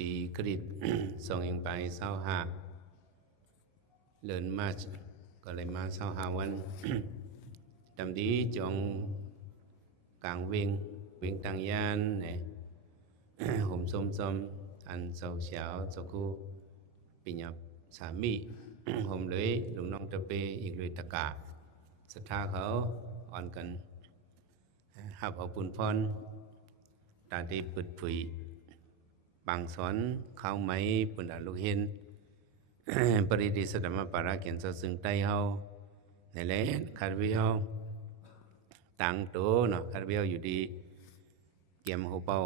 ปีคริสต์ 2525เลินมาก็เลยมา25วัน ตำดีจองกลางวิ่งตังยานเนี่ย hôm xôm ăn sầu xéo sầu cu bị nhập xả mì hôm lưới lùng nong tập bêอีกเลยตะกาศรัทธาเขาอ่อนกันหับเอาปุ่นพรตาดีปึดผุยบางสอนเข้าไหมปุ่นอาลูกเห็น ปริดิสดมาปาราเกียนเสซึ่งใต้เฮาในแหละคาร์บิเฮาตังโตเนาะคาร์บิเฮาอยู่ดีเกียมหัวเป่า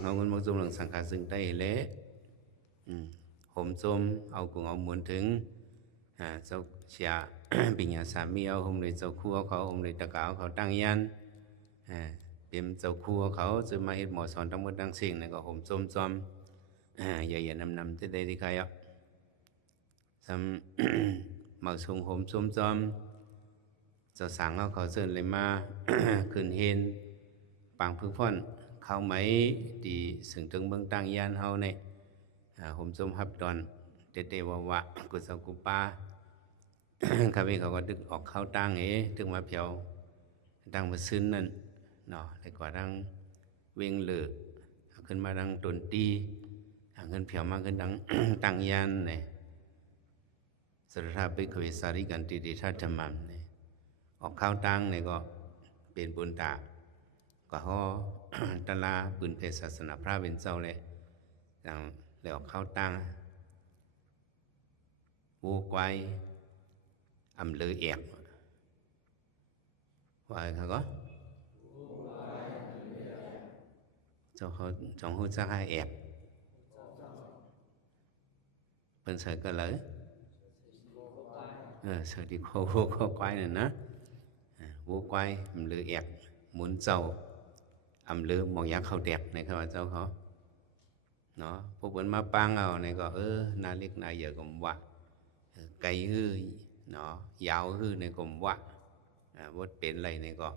เงาเงินมักซุ่มหลังสังขารซึ่งใต้เละผมส้มเอากุงเอาหมุนถึงเจ้าเสีย ปิญญาสามีเอาหมเลยเจ้าคู่เขาหมเลยตะกาวเขาตั้งยันเตรียมเจ้าคู่เขาจะมาเฮ็ดหมอสอนทั้งหมดทั้งสิ่งนี่ก็ผมส้มซ้อมอย่านำที่ใดที่ใครอ่ะซ้ำ มาส่งผมส้มซ้อมเจ้าสังเขาเชิญเลยมา ขึ้นเห็นปางพึ่งพ่อนเข้าไหมดีสึงถึงเบื้องตั้งยานเฮาเนี่ยผมส้มฮับตอนเตวะกุศลกุปา ข้าพเจ้าเขาก็ดึกออกเข้าตั้งถึงมาเพียวตั้งมาซึ้นนั่นเนาะแต่กว่าดังเวงเหลือขึ้นมาดังตนตีเงินเพียวมากขึ้นดัง ตั้งยานเนี่ยสุรธาปิกเวสาริกันติติทัตธรรมเนี่ยออกเข้าตั้งเนี่ยก็เป็นบุญตาก็ฮอ ตลาปืนเพศศาสนาพระเป็นเจ้าเลยดังเลยออกเข้าตั้งวัวควายอำลือแอกว่าเขาก็เจ้าเขาจงหูจักให้แอกเป็นเสยก็เลยเสยที่โควัวควายน่ะนะวัวควายอำลือแอกหมุนเจ้าอำลือมองยักษ์เขาแดกในคำว่าเจ้าเขาเนาะพวกเปิ้นมาปังเอาในก็นาเล็กนาใหญ่ก็ว่าไก่ฮื้อเนาะยาวฮื้อในก็ว่าบดเป็นอะไรในก็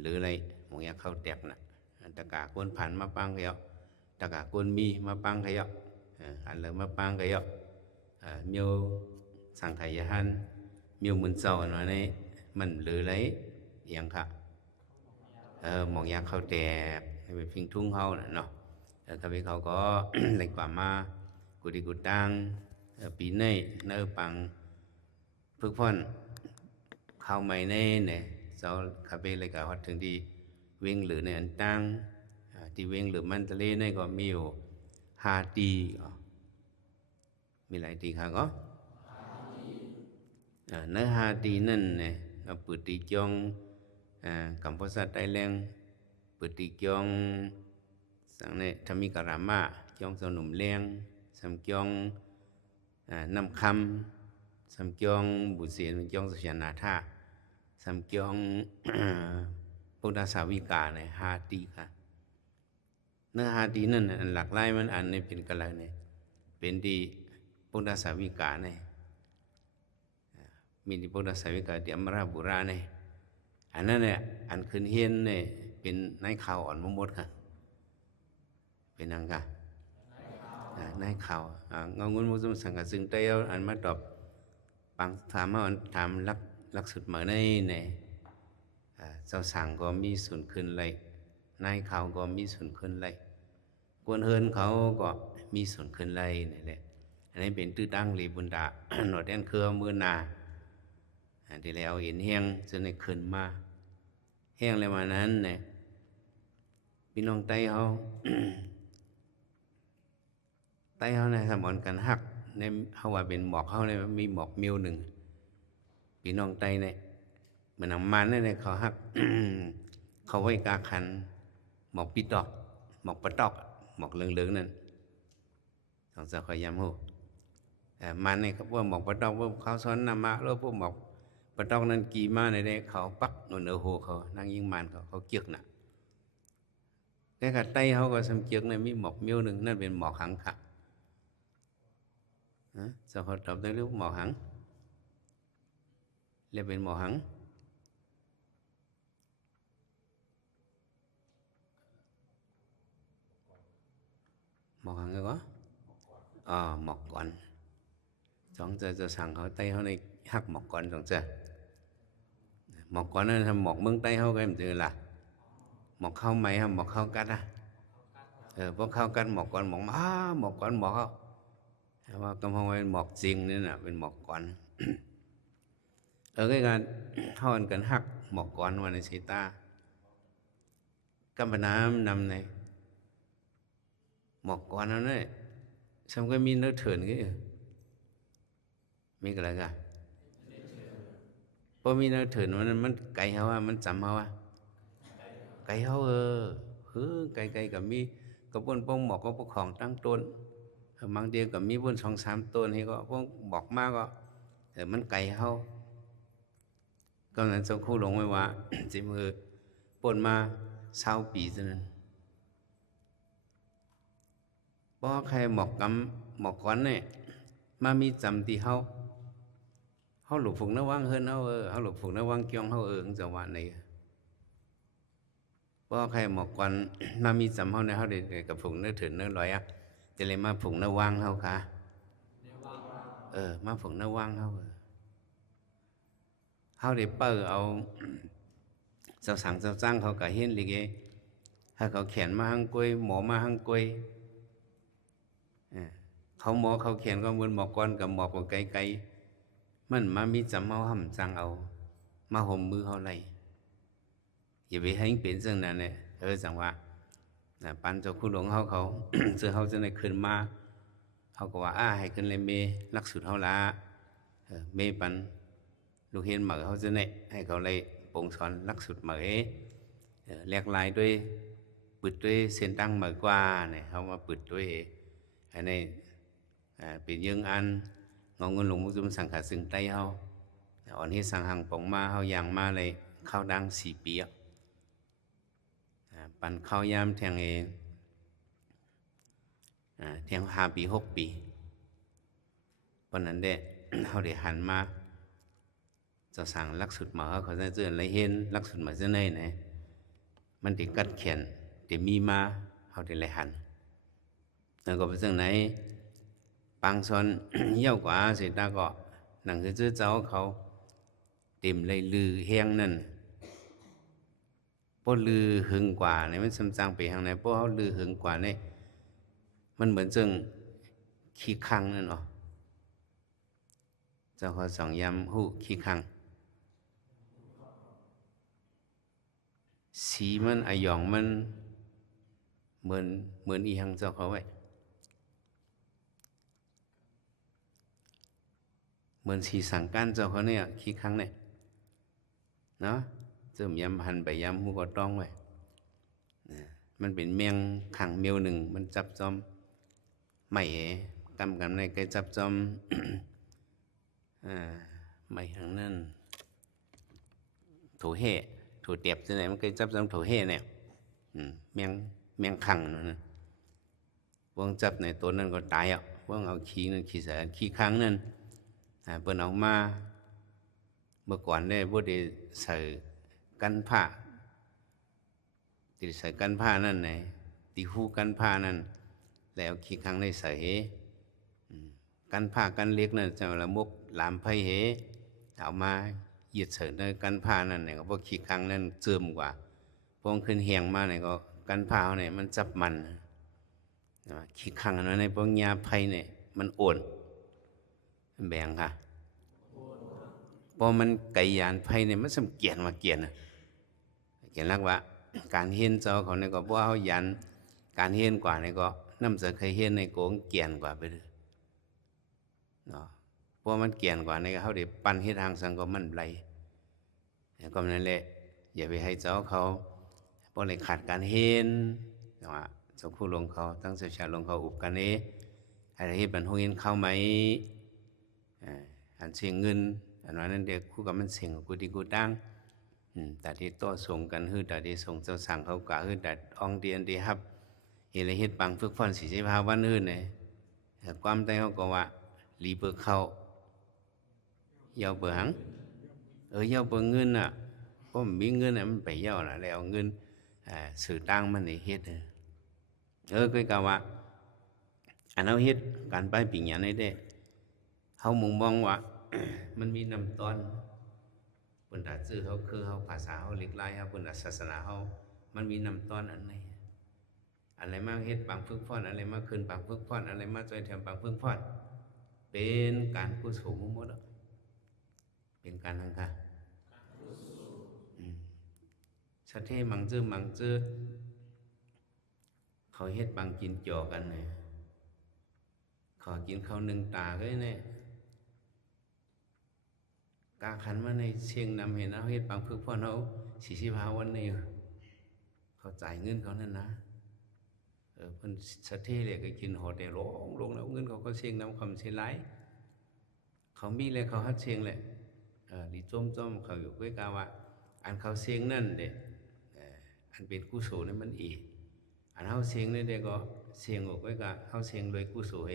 หรืออะไรมองยักษ์เขาแดกน่ะตะกาคนผ่านมาปังเขาตะกาคนมีมาปังเขาอันเลยมาปังเขาmiêu sang thầy han miêu mun sầu nói này mình lừa lấyอย่างค่ะมองยาเขาแตกไปพิงทุ่งเฮาน่ะเนาะครับพี่เขาก็ เลยกว่ามากุฏิกุตังปีนี้เนื้อปังพึกพ่อนเข้าใหม่เนี่ยเจ้าครับพี่เลยก็ฮอดถึงที่เวงหรือในอันตังที่เวงหรือมันทะเลนี่ก็มีอยู่5 ตีมีหลายตีค่ะก็เนื้อ5 ตีนั่นเนี่ยปืนตีจงกัมพูชาไต้แรงปืนตีจงสังเนี่ยทำมีกรามาจงสนุมแรงสำจงน้ำคำสำจงบุษเสียนจงสุชานาธาสำจงพุทธสาวิกาเนี่ย5 ตีค่ะเนื้อ5 ตีนั่นหลักไล่มันอันนี้เป็นกันเลยเนี่ยเป็นที่พุทธสาวิกาเนี่ยมีที่พุทธสาวิกาที่อมราบุราเนี่ยอันนั้นเนี่ยอันขึ้นเฮียนเนี่ยเป็นนายข่าวอ่อนมดค่ะเป็นนังค่ะนายข่าวเงาเงินมุสลิมสังกัดซึ่งเตยอันมาตอบปังถามว่าถามลักสุดเหมือนในเนี่ยเจ้าสั่งก็มีส่วนขึ้นเลยนายข่าวก็มีส่วนขึ้นเลยกวนเฮินเขาก็มีส่วนขึ้นเลยนี่แหละอันนี้เป็นตื้อตั้งหลีบุญดา หนวดแดนเครือมือนาที่แล้วเห็นแห้งจนในขึ้นมาแห้งเลยมานั้นเนี่ยพี่น้องไต้เขา ไต้เขาเนี่ยสมอนกันหักในเขาว่าเป็นหมอกเขาเนี่ยมีหมอกมิวหนึ่งพี่น้องไต้เนี่ยมันน้ำมันเนี่ยเขาหัก เขาไว้กาคันหมอกปิดอกหมอกปะตอกหมอกเหลืองๆนั่นสองสาวคอยย้ำหูมันเนี่ยเขาว่าหมอกปะตอกว่าเขาซ้อนนำมาแล้วพวกหมอกปะตอกนั้นกี่มาในเนี่ยเขาปักหนุนโหเขานั่งยิงมันเขาเกียกน่ะแค่กับไต้เขาก็สำเกียกเนี่ยมีหมอกมิวหนึ่งนั่นเป็นหมอกหังค่ะสาวเขาตอบได้เรื่องหมอกหังเรียกเป็นหมอกหัง mọc hàng cái có mọc còn chọn cho sang họ tay họ này hắc mọc còn chọn chưa mọc còn nên mọc mương tay họ cái em từ là mọc khâu mày hay mọc khâu cắt à bóc khâu cắt mọc còn mọc còn mọc không mà cầm không phải mọc riêng nữa là bên mọc còn ở cái gan họ cần hắc mọc còn mà này sĩ ta các bạn nằm này mọc còn nó này xong cái min nó thườn cái mi cái là cái mi nó thườnมันไก่เขาอ่ะมันจำเขาอ่ะไก่เขาไก่กับมีกับพวกป้องหมอกก็พวกของตั้งต้นบางทีกับมีพวก2-3ต้นให้ก็พวกบอกมากก็มันไก่เขาก็นั้นเจ้าคู่หลงไว้ว่าจิมือปนมา20 ปีเท่านั้นเพราะใครหมอกก้อนเนี่ยมามีจำที่เขาหลบฝุงน้ำว่างเฮิรนเขาหลบฝุงน้ำว่างเกี่ยงเขาจังหวะนี้เพราะใครหมอกก้อนมามีจำเขาเนี่ยเขาได้กับฝุงน้ำถึงน้ำลอยอ่ะจะเลยมาฝุงน้ำว่างเขาค่ะมาฝุงน้ำว่างเขาได้เปิดเอาเจ้าสั่งเจ้าจ้างเขาก็เห็นเลยไงถ้าเขาเขียนมาหังกล้วยหมอมาหังกล้วยเขาหมอเขาเขียนก็เหมือนหมอกก้อนกับหมอกกับไกลมันมามีจำเขาห่ำจังเอามาห่มมือเขาไรอย่าไปให้เป็นเรื่องนั้นเนี่ยจังว่าปันเจ้าคุณหลวงเขา เสื้อเขาจะได้ขึ้นมาเขาก็ว่าให้ขึ้นเลยเมลักสุดเขาละเมปันลูกเห็นเหมือเขาจะเนี่ยให้เขาเลยปงสอนลักสุดเหมือแลกลายด้วยปิดด้วยเส้นตั้งเหมือกว่าเนี่ยเขามาปิดด้วยอันนี้เป็นยังอันงงเงินหลวงมุจุมสังขารซึ่งใต้เขาอ่อนที่สังหังปองมาเขาอย่างมาเลยเข้าดัง4 ปีปันเข้ายามแทงแทง5 ปี 6 ปีเพราะนั้นเด้ เขาได้หันมาจะสั่งลักสุดหมาเขาจะเจออะไรเห็นลักสุดหมาจะไหนไหนมันติกัดเขียนติมีมาเขาได้เลยหันแล้วก็เป็นเรื่องไหนบางส่วน เยี่ยวกว่าเสร็จแล้วก็หนังคือเจ้าเขาเต็มเลยลือแห้งนั่นพวกลือหึงกว่าเนี่ยมันสำจังไปทางไหนพวกเขาลือหึงกว่าเนี่ยมันเหมือนจึงขี้คังนั่นหรอเจ้าเขาสองยำหูขี้คังสีมันอายองมันเหมือนอีหังเจ้าเขาไว้เหมือนสีสังก้านเจ้าเขาเนี่ยขี้คังเนี่ยเนาะเจิมยำหันไปยำหูก็ต้องไว้มันเป็นเมียงขังเมียวหนึ่งมันจับจอมไม่กำกันในใกล้จับจอม ไม่ทางนั้นถูเห่ถูเตียบจะไหนมันใกล้จับจอมถูเห่เนี่ยเมียงขังนั่นวงจับในตัวนั้นก็ตายว่างเอาขี้นั่นขี้เสือขี้ค้างนั่นเปิ้นเอามาเมื่อก่อนได้บ่ได้ใส่กันผ้าติดใส่กันผ้านั่นไงตีหูกันผ้านั่นแล้วขี้ค้างได้ใส่กันผ้ากันเล็กนั่นจะละมุกลามไผ่เหเอามาเหยียดใส่ในกันผ้านั่นเนี่ยก็พวกขี้ค้างนั่นเจิมกว่าพวกขึ้นแหงมาเนี่ยก็กันผ้าเนี่ยมันจับมันขี้ค้างนั่นในพวกยาไผ่เนี่ยมันโอนแบ่งค่ะพอมันไก่ยานไผ่เนี่ยมันสมเกียรมาเกียรเกียรลักว่าการเห็นเจ้าเขาเนี่ยก็ว่าเขายันการเห็นกว่าเนี่ยก็น้ำเสือเคยเห็นในโกงเกียรกว่าไปเลยเนาะเพราะมันเกียรกว่าในเขาได้ปั้นเฮ็ดทางสังก็มันไหลก็นั่นแหละอย่าไปให้เจ้าเขาเพราะเลยขาดการเห็นว่าเจ้าคู่ลงเขาตั้งเสียชาลงเขาอุบกันนี้อะไรที่เป็นห้องเห็นเข้าไหมอันเสียเงินอันนั้นเด็กคู่กับมันเสียงกูดีกูดังแต่ที่ต่อส่งกันฮือแต่ที่ส่งเจ้าสั่งเขากะฮือแต่อองเดียนดีครับเฮลเฮ็ดปังฝึกฝน45 วันฮือเนี่ยความใจเขาก็ว่าลีเบิกเขาเยาเบิกหังเยาเบิกเงินอ่ะเพราะมีเงินน่ะมันไปเยาน่ะแล้วเงินสื่อตั้งมันนี่เฮ็ดก็กะว่า อันเอาเฮ็ดการไปปิญญาในได้เฮามุงมองว่า มันมีน้ำตอนเพิ่นอาจชื่อเฮาคือเฮาภาษาเฮาเล็กลายเฮาเพิ่นศาสนาเฮามันมีน้ำตอนอันไหนอะไรมาเฮ็ดปางฝึกฟ้อนอะไรมาขึ้นปางฝึกฟ้อนอะไรมาช่วยแถมปางฝึกฟ้อนเป็นการกุศลหมดเป็นการทางการชะเทมังจื้อเขาเฮ็ดบางกินจ่อกันเนี่ยขอกินข้าวหนึ่งตาก็เนี่ยกาขันมาในเชียงนำเห็นเอาเฮ็ดบางพึกพ่อเขา45 วันนี่เขาจ่ายเงินเขานั่นนะเพิ่นสะเทเลยก็กินหอแต่ลงแล้วเงินเขาก็เชียงนำคำเชียหลายเขามีเลยเขาฮัดเชียงแหละดิจ้มเขาอยู่ด้วยกาว่าอันเขาเชียงนั่นเด็อันเป็นกุศลนั่นมันอีกอันเฮาเชียงนี่เด็กก็เชียงออกไว้ก็เฮาเชียงเลยกุศล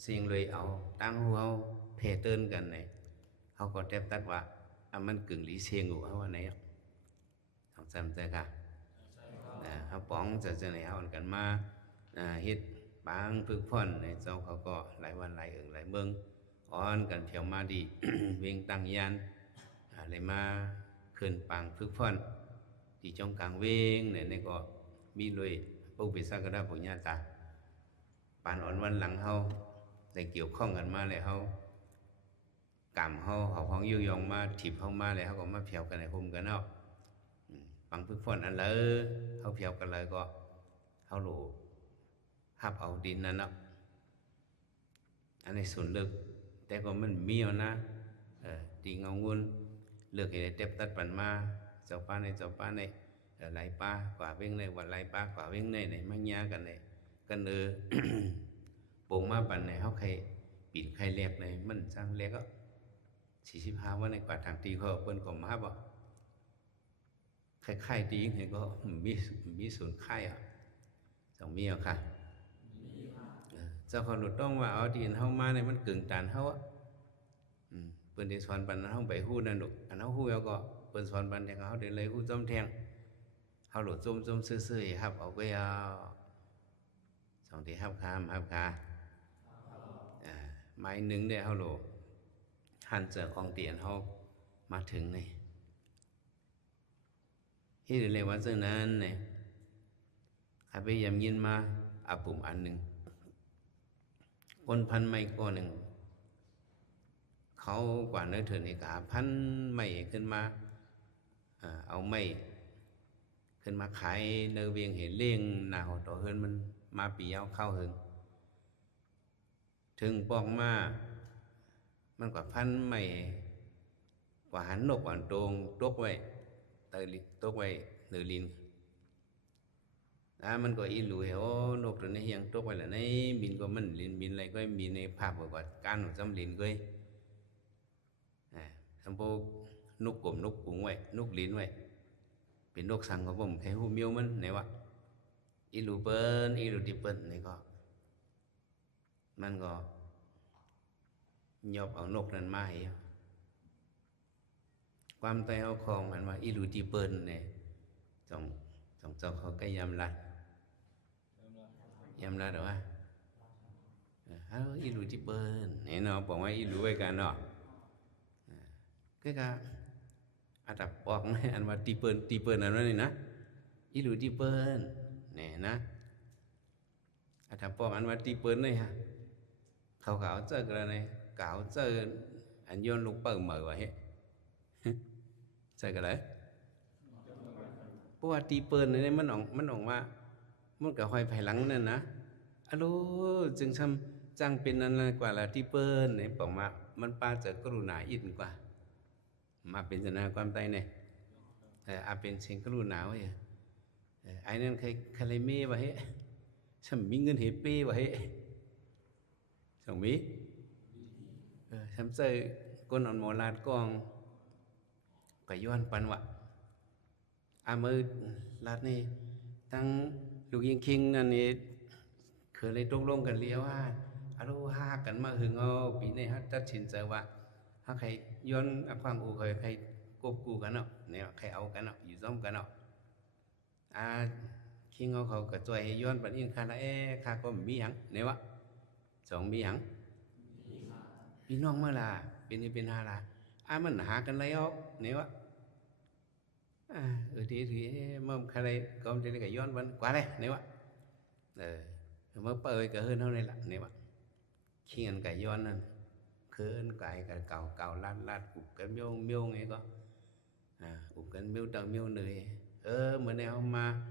เชียงเลยเอาตั้งหัวเฮาเพเติ้นกันเนี่ยเฮาก็แทบตัดว่ามันกึ่งหลีเชียงอยู่เฮาว่าไหนต้องจำใจค่ะเฮาป้องจะไหนเฮากันมาเฮ็ดบางฝึกพ่อนในเจ้าเขาก็หลายวันหลายหลายเมืองอ่อนกันเที่ยวมาดี เวียงตั้งยานอะไรมาขึ้นปางฝึกพ่อนที่จงกลางเวงเนี่ยก็มีเลยปุปิสักดาปุญญาตาปานอ่อนวันหลังเฮาได้เกี่ยวข้องกันมาแล้วเฮากำเฮาห้องยุยองมาถีบเฮามาแล้วเฮาก็มาเพียวกันในคุมกันเนาะปังพึ่งฟ้อนอันเลยเฮาเพียวกันเลยก็เฮาหลูหับเอาดินนั่นเนาะอันนี้ส่วนลึกแต่ก็มันมีเอานะดีเงาเงินเลือกให้ได้เต็บตัดปันมาเจ้าป้าในไหลป้ากว่าเว้งในวัดไหลป้ากว่าเว้งในมังยากันในกันปงมาปันในเฮาใครปิ่นใครแลกในมันสร้างแลกก็45 วันในกว่าทางตีเขาเปิ้นก็มาบ่คล้ายๆดีเห็นก็มีศูนย์ค่ายต้องมีเอาค่ะเจ้าคนต้องว่าเอาที่เฮามาในมันกึ่งตานเฮาเปิ้นได้สอนปันเฮาไปฮู้นั่นดอกอันเฮาฮู้แล้วก็เปิ้นสอนปันแต่เฮาได้เลยฮู้จ้อมแทงเฮาโหลดจมซื่อๆครับเอาไว้เอาสองที่ครับค่ะไม้หนึ่งเนี่ยเฮาโหลหันเจอของเตียนเฮามาถึงนี่ที่เรียกว่าซึ่งนั้นเนี่ยข้าพยายามยินมาปุ่มอันหนึ่งคนพันไม้ก้อนหนึ่งเขากว่าเนื้อเถื่อนเอกาพันไม้ขึ้นมาเอาไม้ขึ้นมาขายเนื้อเวียงเห็นเลี้ยงหนาหดต่อเฮินมันมาปีเอาเข้าเฮิงถึงปองมามันกว่าพันไม่กว่าหันนกหวานตรงตกไว้เตยตกไว้เนือลินมันก็อีหลุยโอ้นกตัวนี้ยังตกไว้แล้วในบินก็มันลินบินอะไรก็มีในภาพกว่าการของจำลินก็ทำพวกนกกลมนกกุ้งไว้นกลินไว้เป็นนกสังของผมแค่หูเมียวมันไหนวะอีหลุเปิ้นอีหลุดิเปิ้นนี่ก็มันก็ยอบเอานกนั้นมาให้ความใจเอาของมันว่าอีหลูดีเปิ้นเนี่ยจงเจ้าเขาก็ยำรัดหรอวะอีหลูดีเปิ้นเนี่ยเนาะบอกว่าอีหลูไว้กันเนาะก็อาจจะบอกนะอันว่าตีเปิ้นอันนั้นนี่นะอีหลูดีเปิ้นเนี่ยนะอาจจะบอกอันว่าตีเปิ้นเลยฮะเขาก็เอาเจอกันเลยเก่าเจออันโยนลูกเปิงเหมือวะเฮ้ใช่กันเลยเพราะว่าตีเปิลนี่มันออกมามันกับหอยไผ่หลังนั่นนะอะโลจึงทำจังเป็นนั่นกว่าละตีเปิลเนี่ยบอกมามันปาจากกรุณาอินกว่ามาเป็นจนาความใจเนี่ยอาเป็นเสียงกรุณาไว้ไอ้นั่นใครเลยเม่วะเฮ้ฉันมีเงินเฮเป้วะเฮ้สองมีทำใจก้นอ่อนหมอลาดกองก็ย้อนปันวะมือลาดนี่ตั้งลูกยิงคิงนั่นนี่เคยเลยตกลงกันเลี้ยวว่าอาลูห้ากันมาหึงเอาปีนี้ฮัตัดสินใจว่าถ้าใครย้อนความอูใครกบกูกันเนาะเนี่ยใครเอากันเนาะอยู่ซ้อมกันเนาะคิงเขาก็จ่วยย้อนปันอินคาละข้าก็มีหยังเนี่ยวะ สองมีหยังพี่น้องเมื่อล่ะเป็นนี่เป็นหาล่ะมันหากันแล้วเนี่ยวะthì mà khai đây con trên cái yon vẫn quá đây nếu ạ mới bơi cả hơn này là nếu ạ khi ăn cái yon này cứ ăn cái cào cào lát cục cái miêu miêu nghe có cục cái miêu đầu miêu nơi mà nếu mà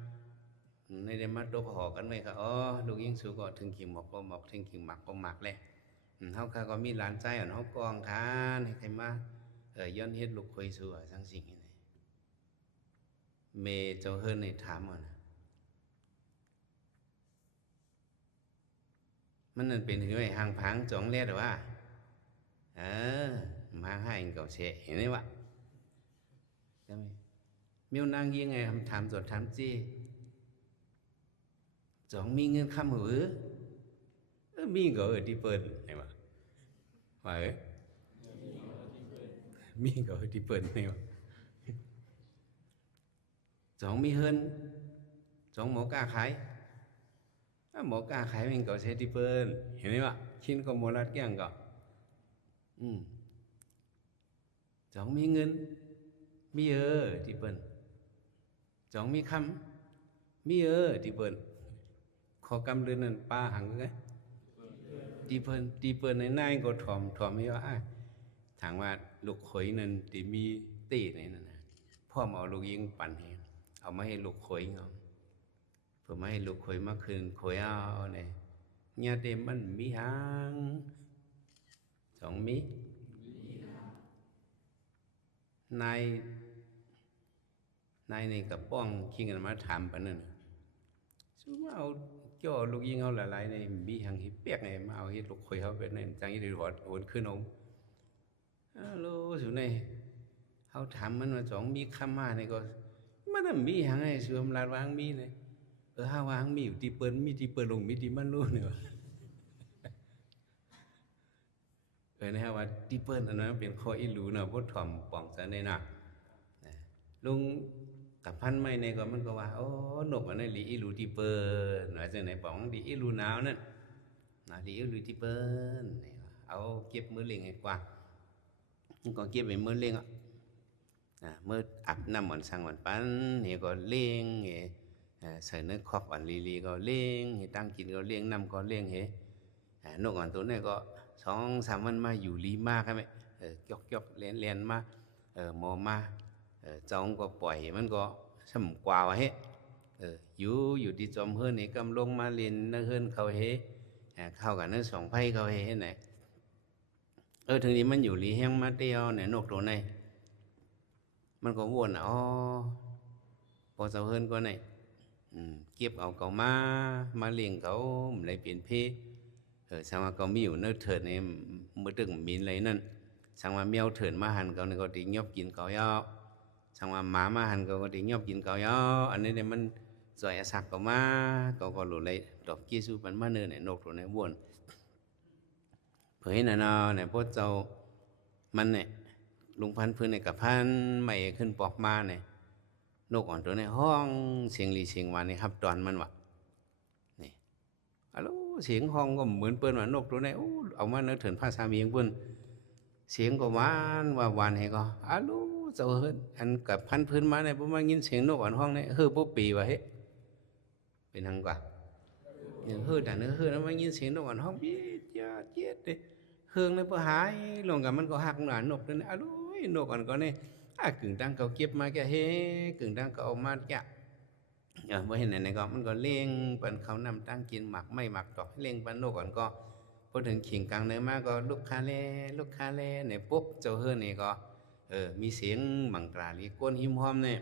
này để mà đốt họ cái này cả đồ yên số có thường kỳ một con mọc thường kỳ mặc con mặc này họ khai có mi lán trái ở nó con khá này cái mà yon hết lục quay số ở sang sinh này mê cho hơn này thảm rồiมันนั่นเป็นถึงไอ้หางพังจ่องเลียดหรือว่ามาให้เก่าเฉะเห็นไหมวะใช่ไหมมิวนางยังไงทำถามจดถามจี้จ่องมีเงินคำหือมีเงาที่เปิดไหนวะว่ามีเงาที่เปิดไหนวะจ่องมีเฮินจ่องหมอกล้าขายหมอกล้าขายมันก็ใช้ที่เปิดเห็นไหมวะชิ้นก็โมลัดแก่งก็จ่องมีเงินมีที่เปิดจ่องมีคำมีที่เปิดขอกำเรือนนั่นป้าหังไงที่เปิดในนายก็ถ่อมไม่ว่าถามว่าลูกขอยนั่นที่มีตีในนั่นนะพ่อมาเอาลูกยิงปั่นให้เอามาให้ลูกขอยเนาะเพื่อมาให้ลูกขอยมาคืนขอยเอาเนี่ยญาติมันมีหางสองมีนายในกับป้องคิงกันมาถามปะนั่นซึ่งเอาจ่อลูกยิงเอาหลายๆในมีหางหิเปียกไงมาเอาเฮ็ดลูกขอยเขาเป็นในจังยี่ดีหดโอนขึ้นองโลสุในเขาถามมันว่าสองมีคำมาเนี่ยก็มันน่ะมีหางไงเสื่อมลาดวางมีเนี่ยห้าวางมีอยู่ที่เปิ้นมีที่เปิ้นลงมีที่มันรู้เนี่ยวะนะฮะว่าที่เปิ้นอันนั้นเป็นข้ออิรู้เนาะพวกถ่อมป่องซะในน่ะลุงกับพันไม่ในก็มันก็ว่าโอ้นกอันนั้นลีอิรู้ที่เปิ้นว่าจังไหนป่องลีอิรู้หนาวนั่นน่ะลีอิรู้ที่เปิ้นเอาเก็บมือเล่งให้กว่ามันก็เก็บไว้มือเล่งอ่ะเมื่ออาบน้ำวันสังวันปั้นนี่ก็เลี้ยงใส่เนื้อคอกอ่อนลีก็เลี้ยงตั้งกินก็เลี้ยงน้ำก็เลี้ยงนกอ่อนตัวนี้ก็2-3 วันมาอยู่ลีมากใช่ไหมจอกเลียนมาหมอมาเจ้าก็ปล่อยมันก็สมกว่าอยู่ที่จอมเฮือนนี่กำลงมาเรียนนักเฮือนเขาเข้ากันนัก2 ไผ่เขาไหนถึงนี้มันอยู่ลีแห้งมาเตียวเนี่ยนกตัวไหนมันก็วนพอเจ้าเฮือนก็ไหนเก็บเอาเขามาเลี้ยงเขาเลยเปลี่ยนเพศสังว่าเขามีอยู่เนื้อเถิดในมือตึงมีอะไรนั่นสังว่าเมียวเถิดมาหันเขาเนี่ยก็ติยอบกินเขาย่อสังว่าหมามาหันเขาก็ติยอบกินเขาย่ออันนี้เนี่ยมันสวยสักเขามาเขาก็หลุดเลยดอกกี้สู้มันมาเนื้อเนี่ยนกตัวเนี่ยวนเผยน่ะเนาะเนี่ยพวกเจ้ามันเนี่ยลุงพันพื้นในกับพันใหม่ขึ้นปอกมาเนี่ยนกอ่อนตัวในห้องเสียงลีเสียงวานนี่ครับตอนมันวะนี่ฮัลโหลเสียงห้องก็เหมือนเปิ้นว่านกตัวในเอามาเนื้อเถินภาษาเมียงเปิ้นเสียงก็หวานว่าวานให้ก็ฮัลโหลเจ้าเฮิรนอันกับพันพื้นมาเนี่ยผมมายินเสียงนกอ่อนห้องเนี่ยปุ๊บปีวะเป็นทางกว่าอย่างแต่เนื้อแล้วมายินเสียงนกอ่อนห้องพี่จ้าเจ็ดเลยเฮืองเลยพอหายลงกับมันก็หักหนานกเลยฮัลโหลนกอ่อนก็เนี่ยกึ่งดังเขาเก็บมาแกกึ่งดังเขาเอามาแกเมื่อเห็นไหนก็มันก็เลี้ยงปันเขานำตั้งกินหมักไม่หมักดอกเลี้ยงปันนกก่อนก็พอถึงขิงกลางเนื้อมาก็ลูกคาเล่เนี่ยปุ๊บเจ้าเฮือนี่ก็มีเสียงบังกลาลีก้นหิมหอมเนี่ย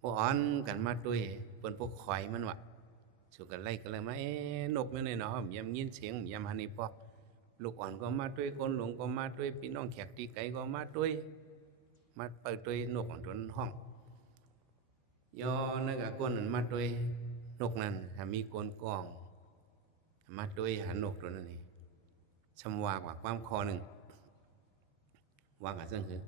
พวกอ่อนกันมาด้วยเปิ้นพวกข่อยมันวะสู่กันไล่กันเลยมานกไม่เนี่ยเนาะยำยินเสียงยำฮันนี่ปอกลูกอ่อนก็มาด้วยคนหลงก็มาด้วยพี่น้องแขกตีไก่ก็มาด้วยมาเปิดตัวนกของตัวห้องย่อนักก้นนั้นมาตัวนกนั้นถ้ามีก้นกองมาตัวหันนกตัวนั้นนี่ชำวากว่าความคอหนึ่งวางกันซึ่งคือ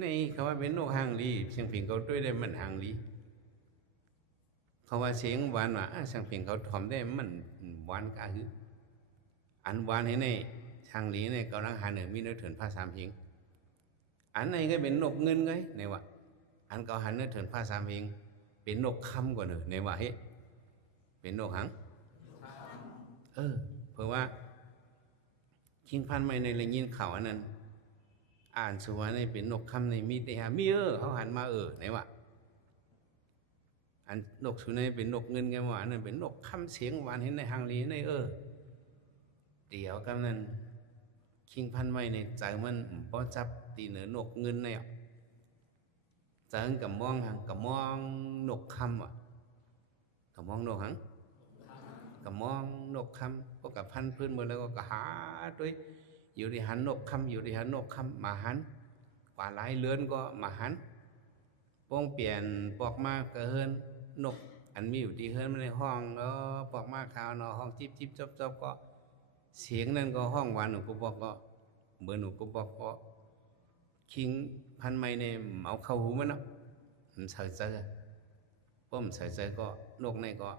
ในเขาว่าเป็นนกหางลีเชียงผิงเขาด้วยได้มันหางลี เขาว่าเสียงหวานว่าช่างเพียงเขาถ่อมได้มันหวานกะหืออันหวานให้ในช่างหลีในกำลังหาเหนือมีเนื้อเถินผ้าสามเพียงอันไหนก็เป็นนกเงินไงในว่าอันก็หันเนื้อเถินผ้าสามเพียงเป็นนกคำกว่าเนอในว่าเฮ้เป็นนกหังเพราะว่าคิงพันไม่ในเลยยินข่าวอันนั้นอ่านสุวรรณในเป็นนกคำในมีแต่หามีเขาหันมาไหนวะอันนกสุนัยเป็นนกเงินไงวะนั่นเป็นนกคำเสียงหวานเห็นในหางลีในเดี๋ยวกันนั้นคิงพันไม่ในใจมันพอจับตีเหนือนกเงินเนี่ยใจมันกับมองหังกับมองนกคำกับมองนกหังกับมองนกคำก็กับพันพื้นเมื่อแล้วก็หาด้วยอยู่ที่หันนกคำอยู่ที่หันนกคำมาหันกว่าหลายเลือนก็มาหันป้องเปลี่ยนปอกมากกระเฮินนกอันมีอยู่ที่เฮินมันในห้องปอกมากขาวเนาะห้องจิบจิบจบจบก็เสียงนั่นก็ห้องหวานหนูก็บอกก็เบอร์หนูก็บอกก็คิงพันไม่ในเอาเข้าหูมันเนาะมันใส่ใจป้อมใส่ใจก็นกในก็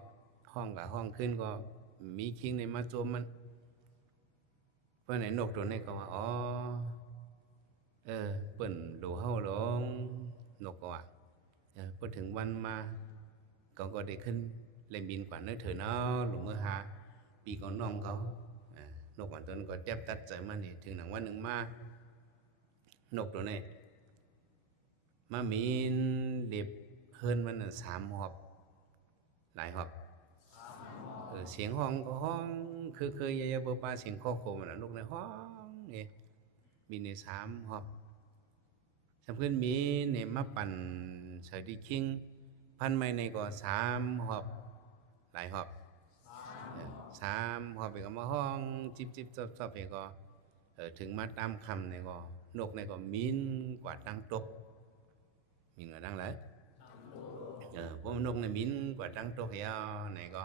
ห้องกับห้องขึ้นก็มีคิงในมาโจมมันเพื่อนไหนนกตัวนี้ก็ว่าเปิ่นดูเฮาลงนกก็ว่าพอถึงวันมาก็ได้ขึ้นเล่นบินกว่าเนื้อเถอะเนาะหลวงเมื่อหาปีก่อนน้องเขานกอันตัวนั้นก็แจ็บตัดใจมันนี่ถึงหนังวันหนึ่งมานกตัวนี้มามีนเด็บเฮินมัน3 หอบหลายหอบเสียงห้องก็ห้องคือยายาปลาเสียงคอโคมันนกในห้องนี่มีใน3 หอบสำเพื่อนมีเนี่ยมาปั่นเสดีคิงพันไม่ในก็3 หอบหลายหอบ3 หอบไปก็มาห้องจิบซอบไปก็ถึงมาตามคำในก็นกในก็มินกว่าดังตกมินกว่าดังเลยพวกนกในมินกว่าดังตกเหี้ยในก็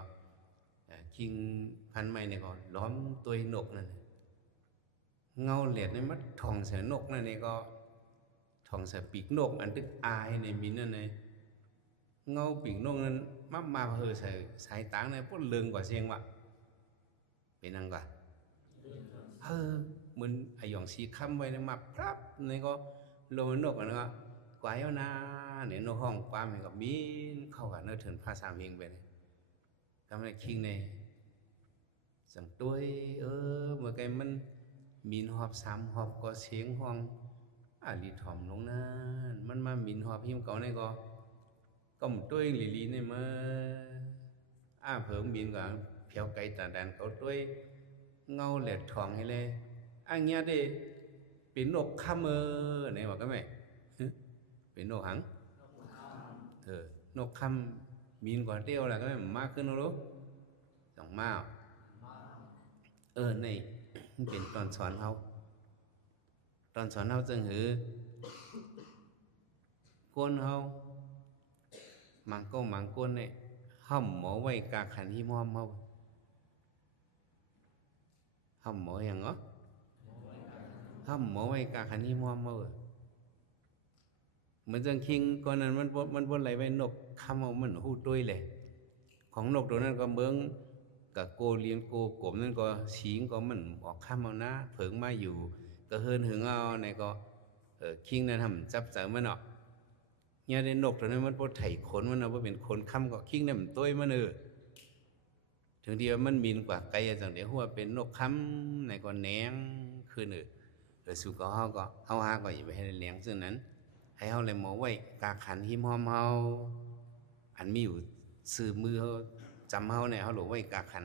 คิงพันไม่ในก็ล้อมตัวนกนั่นเงาเหลียดในมัดทองเสือนกนั่นนี่ก็ทองเสือปีกนกอันตึกอายในมินนั่นเลยเงาปีกนกนั้นมาใส่สายตาในพวกเลืองกว่าเสียงว่ะเป็นนั่งกว่าเหมือนไอ้หยองสีค้ำไว้ในมาพรับในก็โลนกอันนั้นก็กวายเอาหน้าเนี่ยนกห้องความมันก็มินเข้ากับเนื้อถึงภาษาเพียงไปเลยทำให้คิงในสังตัวเมื่อไงมันมินหอบ3 หอบก็เสียงห้องลีถ่อมลงนั่นมันมามินหอบหิมเก่าในก็มตัวลีในมาเพิ่มมินก็เพียวไก่ตาแดนเขาตัวเงาเหล็ดทองให้เลยเงี้ยได้เป็นนกข้ามไหนบอกกันไหมเป็นนกหังนกข้ามมินกว่าเตี้ยวlà cáiมากขึ้นแล้วสองมาในเป็นตอนสอนเขาจึงหือก้นเขามังก้นเนี่ยห้ำหมอไว้กาขันหิมอมเขาห้ำหมออย่างห้ำหมอไว้กาขันหิมอมเขาเหมือนจังคิงก่อนนั้นมันบนไหลไปนกคำเอามันหูด้วยเลยของนกตัวนั้นก็เมืองกับโกเลียนโกกลมนั่นก็สิงก็มันออกคำเอานะเผิงมาอยู่ก็เฮินหึงเอาในก็คิงนั้นทำจับใจมันออกเนี่ยในนกตัวนั้นมันพอไถขนมันเอาไปเป็นขนคำก็คิงนั้นมันตัวมันถึงที่ว่ามันบินกว่าไกลจังเดี๋ยวหัวเป็นนกคำในก็แหนงคืนสู่ก็เฮาหาก็อย่าไปให้แหนงซึ่งนั้นให้เฮาเลยหมอไว้กาขันหิมหอมเฮาอันมีอยู่สื่อมือเฮาจำเฮาเนี่ยเฮาหลงไว้กาขัน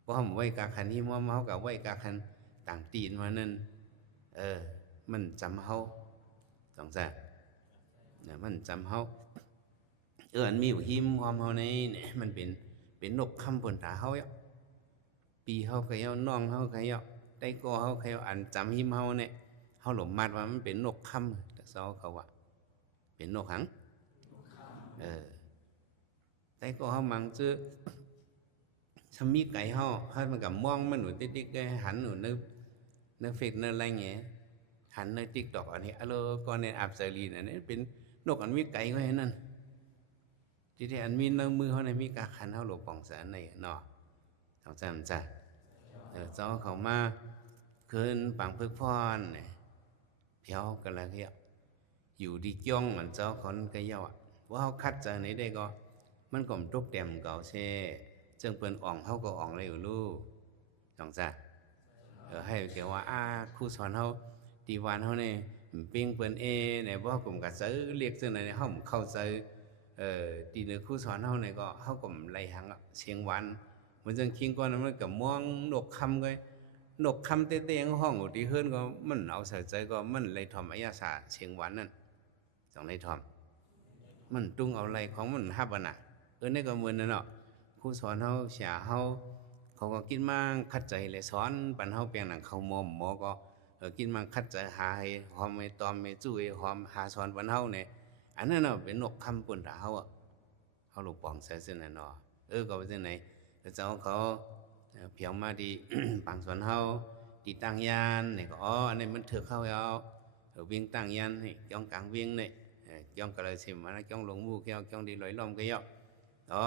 เพราะเฮาไว้กาขันหิมหอมเฮากับไว้กาขันต่างตีนมานั่นมันจำเฮาสองแซ่เนี่ยมันจำเฮาอันมีอยู่หิมหอมเฮาในเนี่ยมันเป็นนกคำบนตาเฮาปีเฮาก็เอาน้องเฮาก็เอาได้ก็เฮาก็เอาอันจำหิมเฮาเนี่ยเฮาหลงมัดว่ามันเป็นนกคำแต่เซาเขาว่าเป็นนกหังแต่ก็เฮามังซื้อสมีไก่เฮาให้มันกับมองมันหนูติ๊กๆได้หันหนูนึกเฟซนึกอะไรเงี้ยหันใน TikTok อันนี้ก็ในอับไซลีนั่นเป็นนกอันมีไก่ไว้นั่นจ ที่ที่อันมีเนื้อมือเขาในมีกาขันเขาหลบป่องแสนในเนาะต้องจำใจเจ้าเขามาคืนปังพึกพรเนี่ยเพียวกันแล้วเกี่ยวอยู่ดีจ้องเหมือนเจ้าคนก็เยาะว่าเขาคัดเจอไหนได้ก็มันก็ทุกเต็มเก่าเช่จึงเป็นอ่องเขาก็อ่องเลยอยู่ลูกต้องใจให้เกี่ยวว่าครูสอนเขาตีวันเขาเนี่ยปิ้งเปิ้นเนี่ยว่ากลุ่มกระซื้อเรียกซึ่งในห้องเข้าใจตีเนื้อครูสอนเขาเนี่ยก็เขาก็ไล่หางเชียงวันมันจึงคิงก่อนมันก็มองนกคำก็นกคำเต้ๆของห้องที่เฮือนก็มันเอาใส่ใจก็มันเลยทอมอายาศาเชียงวันนั่นจังเลยทอมมันตุ้งเอาอะไรของมันฮับอันน่ะนี่ก็เหมือนนั่นเนาะครูสอนเขาเสียเขาก็กินมั่งคัดใจเลยสอนปันเขาเปียงหนังเขาหมอก็กินมั่งคัดใจหาให้หอมไม่ตอมไม่จุ้ยหอมหาสอนปันเขาเนี่ยอันนั้นเนาะเป็นนกคำปุ่นตาเขาลูกปองใส่เส้นนั่นเนาะก็เป็นไหนเจ้าเขาเพียงมาดี ปังสอนเขาดีตั้งยานเนี่ยก็อันนี้มันเถือกเข้าเอาวิ่งตั้งยานนี่จ้องกลางวิ่งเนี่ยจ้องกระไรสิมาแล้วจ้องลงมูกจ้องดีลอยล้อมก็ย่อ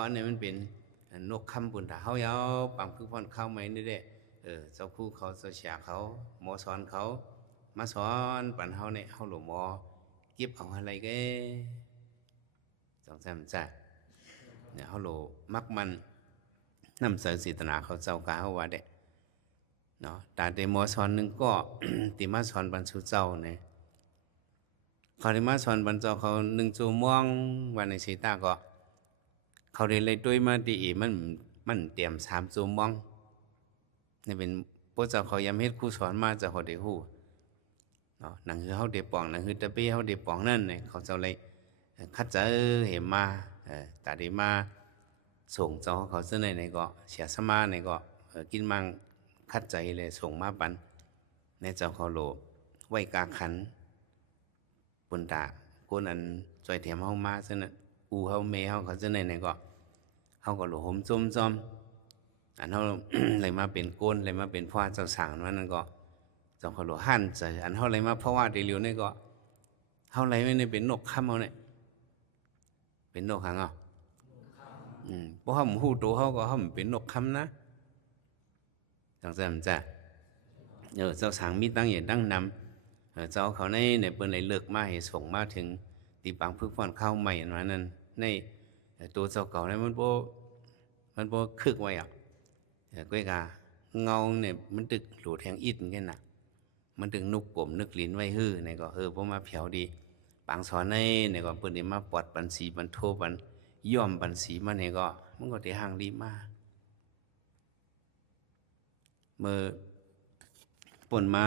อันนี้มันเป็นนกคำปุ่นตาเขาปังคือพอนเข้าไหมนี่เด้เจ้าคู่เขาเจ้าเสียเขาหมอสอนเขามาสอนปันเขาเนี่ยเขาหลวงหมอเก็บเอาอะไรก็ต้องจำใจเนี่ยเขาหลวมักมันนำเสริมศิตนาเขาเจ้ากาเขาว่าเด็เนาะแต่เดมอสอนหนึ่งก็ ติมาสอนบรรชุเจ้าเนี่ยเขาติมาสอนบรรเจ้าเขา1 ชั่วโมงวันในสีตาก็เขาเรียนเลยด้วยมาดีมันเตรียม3 ชั่วโมงนี่เป็นพวกเจ้าเขายำเฮ็ดครูสอนมาจะเขาได้ฮู้เนาะหนังคือเขาเด็บปองหนังคือตะเป้เขาเด็บปองนั่นเนี่ยเขาเจ้าเลยคัดเจอเห็นมาแต่ได้มาส่งเจ้าเขาเสนอในก็เสียสมาในก็กินมังคัดใจเลยส่งมาปันในเจ้าเขาโลไว้กาขันปุ่นตาคนอันจอยเทียมเฮามาเสนอเฮาเมเฮาเขาเสนอในก็เฮาก็โลหมจมอันเฮา เลยมาเป็นโกนเลยมาเป็นพ่อเจ้าสางนั้นก็เจ้าเขาโลหั่นใจอันเฮาเลยมาเพราะว่าได้เร็วนี่ก็เฮาเลยไม่ได้เป็นนกค่ำเฮาเนี่ยเป็นนกหางเพราะเขาหูตัวเขาก็เขาเป็นนกคำนะจังเสมจ้ะเจ้าสางมีตั้งอย่างตั้งนำเจ้าเขาในเปิ้นเลยเลือกมาให้ส่งมาถึงตีปังพึกพรเข้าใหม่นั้นในตัวเจ้าเก่าเนี่ยมันโบคึกไว้ก้อยกาเงาเนี่ยมันตึกหลูแทงอิดแค่น่ะมันตึกนุกกลมนึกลิ้นไว้ฮื้อเนี่ยก็พวกมาเผียวดีปังสอนในก็เปิ้นได้มาปอดปันสีปันโทปันย่อมปันสีมาเนี่ยก็มันก็ได้ห่างดีมากเมื่อปนมา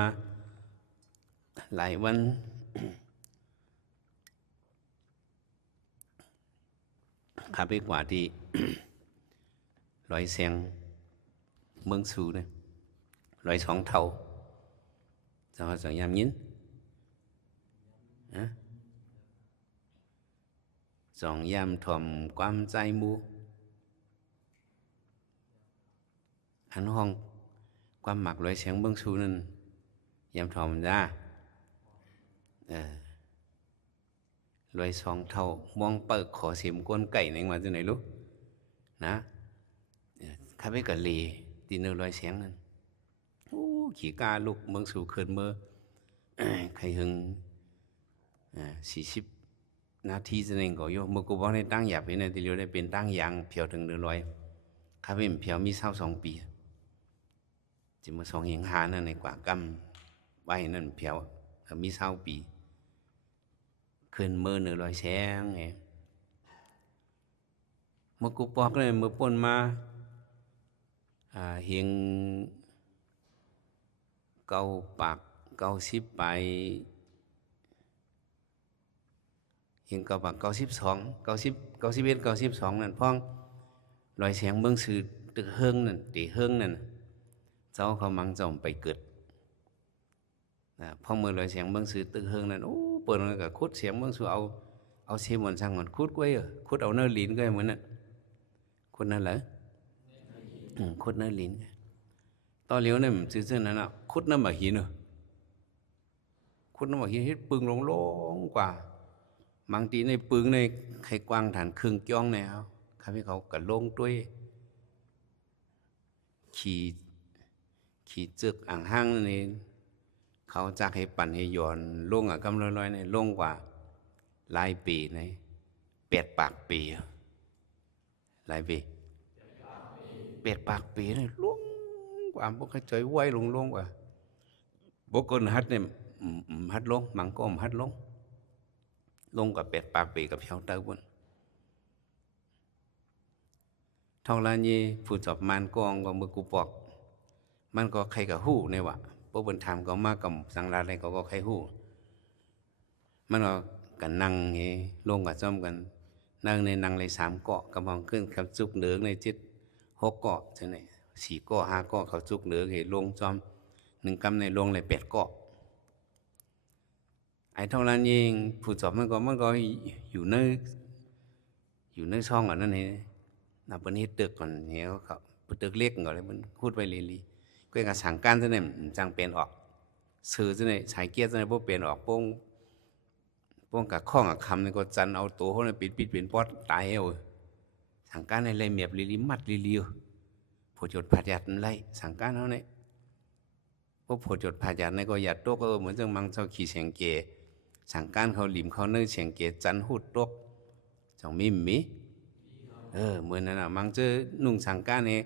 หลายวัน ข้าไปกว่าที่ ลอยเสียงเมืองสูเนี่ยลอย2 เท่าจะมาสังยามยิน2 ยามถ่อมความใจมูหันห้องความหมักลอยเสียงเบื้องสูนั่นยามถ่อมจ้าลอย2 เท่ามองเปิดขอเสียมก้นไก่ในมาจากไหนลูกนะข้าไปกะลีตีเนื้อลอยเสียงนั่นขี่กาลูกเมืองสูเขินเมื่อ ใครหึง40 นาทีจะเองก็อยู่เมื่อกูบอกในตั้งหยาบในที่เรียกได้เป็นตั้งยางเพียวถึง100ข้าเป็นเพียวมี22 ปีจิมา2 เหงหานั่นในกว่ากำไว้นั่นเพียวมี20 ปีขึ้นมือ100 แสงไงเมื่อกูปอกเลยเมื่อป่นมาเฮงเกาปาก90 ไปเฮงเกาปาก92 90 91 92นั่นพ้องลอยเสียงเบื้องสื่อตึกเฮิงนั่นตีเฮิงนั่นเจ้าเขามังจอมไปเกิดพ้องมือลอยเสียงเบื้องสื่อตึกเฮิงนั่นเปิดมันก็คุดเสียงเบื้องสื่อเอาเสียมวนสั่งมันคุดไว้คุดเอาเนื้อลิ้นก็เหมือนนั่นคุดนั่นเหรอคุดเนื้อลิ้นตอนเลี้ยวเนี่ยมันซื่อๆนั่นน่ะคุดน้ำมาหินคุดน้ำมาหินเฮ็ดปึงลงกว่า บางทีในปึงในไข่กวางฐานครึ่งจ้องเนี่ยเขาข้าพี่เขากระลงด้วยขี่จึกอ่างห้างนี่เขาจักให้ปั่นให้ย้อนลงกำลอยๆในลงกว่าหลายปีใน8 ปากปีหลายปี8 ปากปีเลยลงกว่าพวกเขาใจไว้ลงกว่าพวกคนฮัดเนี่ยฮัดลงมังก็ฮัดลงกว่า8 ปากปีกับเพียวเต้าบุญเท่าไรนี่ผู้จบมันกองก็มือกูปอกมันก็ใครกับหู้ในวะพวกบนธรรมก็มากับสังลาอะไรก็ใครหู้มันก็กันนั่งเงี้ลงกับจ้อมกันนั่งในนั่งเลย3 เกาะกำลังขึ้นกับจุกเหนือใน6 เกาะใช่ไหม4 เกาะ5 เกาะเขาจุกเหนือเงี้ลงจอม1 กำในลงเลย8 เกาะไอ้เท่านั้นเองผู้จบมันก็อยู่ในช่องอันนั้นเองนับวันนี้ตึกก่อนเงี้ยเขาตึกเล็กก่อนเลยมันพูดไปลีก็ยังสั่งการซะเนี่ยจังเป็นออกสื่อซะเนี่ยสายเกียร์ซะเนี่ยพวกเปลี่ยนออกป้องกับข้องกับคำนี่ก็จันเอาตัวเขาเนี่ยปิดเป็นปอดตายเอาสั่งการในเลยเมียบลีมัดลีผู้จดผาดยัดไล่สั่งการเขาเนี่ยพวกผู้จดผาดยัดในก็หยัดโต๊ะก็เหมือนจังมังเจ้าขี่เสียงเกสั่งการเขาหลิมเขาเนื้อเสียงเกจันหูดโต๊ะจังมีเหมือนนั่นน่ะมังเจอนุ่งสั่งการเนี่ย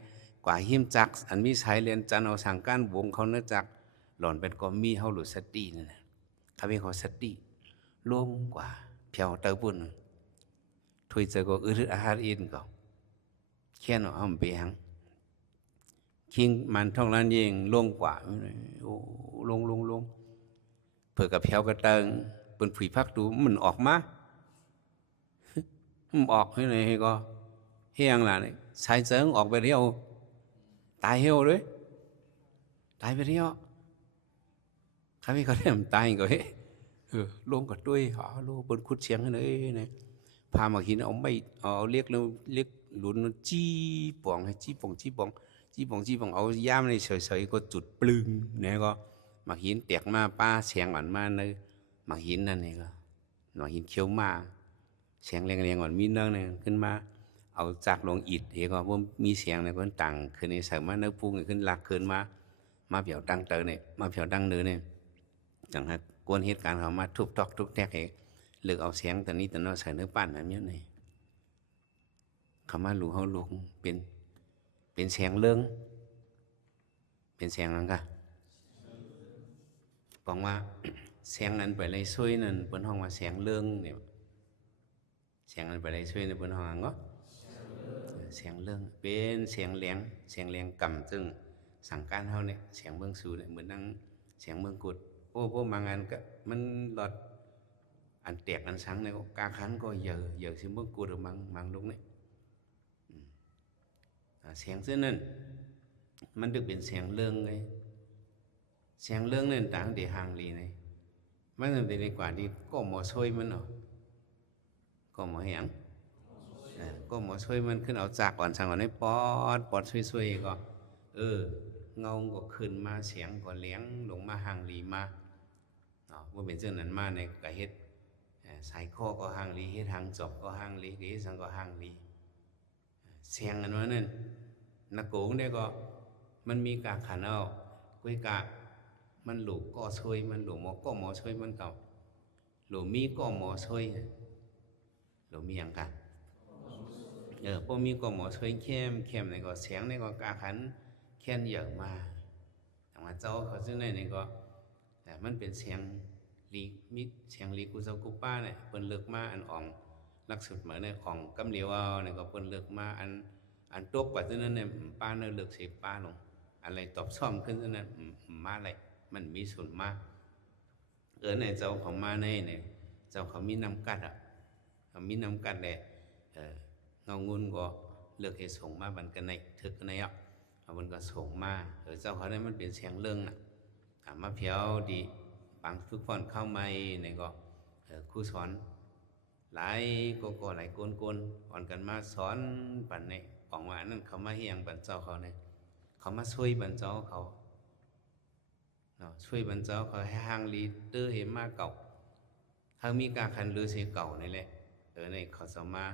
กว่าหิมจักอันมีสายเรียนจันเอาสั่งการวงเขาเนื้อจักหล่อนเป็นก็มีเขาหลุดสตินั่นนะเขาเป็นเขาสติลงกว่าเพียวเต้าปุ่นถุยเจอก็อาหารอินก็แค่นเอาไปหังคิงมันท่องนั้นยิงลงกว่าโอ้ลงเผื่อกับเพียวกระเติงเป็นผีพักดูมันออกมามันออกให้ไหนก็เฮียงlà này sai sớmออกไปเดียวตายเหี่ยวด้วยตายไปเดียวข้าพี่เขาเรียกตายก็เฮ้ลงกับด้วยhọ lôบนคุดเสียงเลยnàyพามาหินôngไม่เอาเรียกหลุนจี้ป่องให้จี้ป่องเอาย่ามในเฉยๆก็จุดปลึงเนี่ยก็มาหินแตกมาป้าเสียงอ่อนมาในมาหินนั่นเองก็มาหินเขียวมาเสียงแรงๆอ่อนมีเนื้อเนี่ยขึ้นมาเอาจากลงอิฐเองก็ว่ามีเสียงในคนต่างขึ้นในสายมาเนื้อพุ่งขึ้นหลักขึ้นมาเผียวดังเตอเนี่ยมาเผียวดังเนื้อเนี่ยจังฮะกวนเหตุการณ์เขามาทุบตอกทุบแทกเองเลือกเอาเสียงแต่นี้แต่นอใส่เนื้อปั้นแบบนี้นี่เขามาหลูเขาลงเป็นเสียงเรื่องเป็นเสียงนั่นก็บอกว่าเสียงนั้นไปเลยช่วยนั่นบนห้องว่าเสียงเรื่องเนี่ยเสียงนั้นไปเลยช่วยในบนห้องก็เสียงเรื่องเป็นเสียงแรงกำซึ่งสั่งการเขาเนี่ยเสียงเบื้องสูเนี่ยเหมือนนั่งเสียงเบื้องกุดโอ้พวกบางอันก็มันหลอดอันแตกอันsáng nàyกาขันก็giờ xin bước cua được mang đúng đấy sáng dưới nênมันđượcเป็นเสียงเรื่องไงเสียงเรื่องนั่นต่างเดี๋ยวห่างลีnàyมันเป็นในกว่าที่ก็หมอช่วยมันเนาะก็หมอแหงก็หมอช่วยมันขึ้นเอาจากก่อนสั่งก่อนให้ปอดช่วยก็เงาก็ขึ้นมาเสียงก็เลี้ยงลงมาห่างลีมาว่าเป็นเรื่องนั้นมาในกะเฮ็ดสายข้อก็ห่างลีเฮ็ดทางจบก็ห่างลีเฮ็ดสังก็ห่างลีเสียงอันว่านั่นนักโกงได้ก็มันมีกาขันเอากุ้ยกามันหลูกก็ช่วยมันหลูหมอก็หมอช่วยมันเก่าหลูมีก็หมอช่วยหลูมีอย่างกันพวกมีก็หมอช่วยเข้มในก็เสียงในก็กาขันแค่นเยอะมาแต่ว่าเจ้าเขาซึ่งในก็แต่มันเป็นเสียงลีมิเสียงลีกูเจ้ากูป้าเนี่ยเปิ้นเลือกมาอันอ่องลักสุดเหมือนในของกำเหลียวเอาเนี่ยก็เปิ้นเลือกมาอันตกว่าซึ่งนั้นเนี่ยป้าเนื้อเลือกเสียป้าลงอะไรตอบซ่อมขึ้นซึ่งนั้นมาอะไรมันมีส่วนมากในเจ้าของมาในเนี่ยเจ้าเขามีน้ำกัดเขามีน้ำกัดแหละเงางุนก็เลือกให้ส่งมาบันกันในถึกกันในมันก็ส่งมาเจ้าเขาได้มันเป็นเสียงเรื่องน่ะมาเพียวดีบางทุกคนเข้ามาในก็ครูสอนหลายก็หลายกนอ่อนกันมาสอนปันในของว่านั่นเขามาเฮียงปันเจ้าเขาเนี่ยเขามาช่วยปันเจ้าเขาช่วยปันเจ้าเขาให้ห่างลีเตอร์เห็นมาเก่า เฮามีกาคันฤาษีเก่านี่แหละในเขาสมา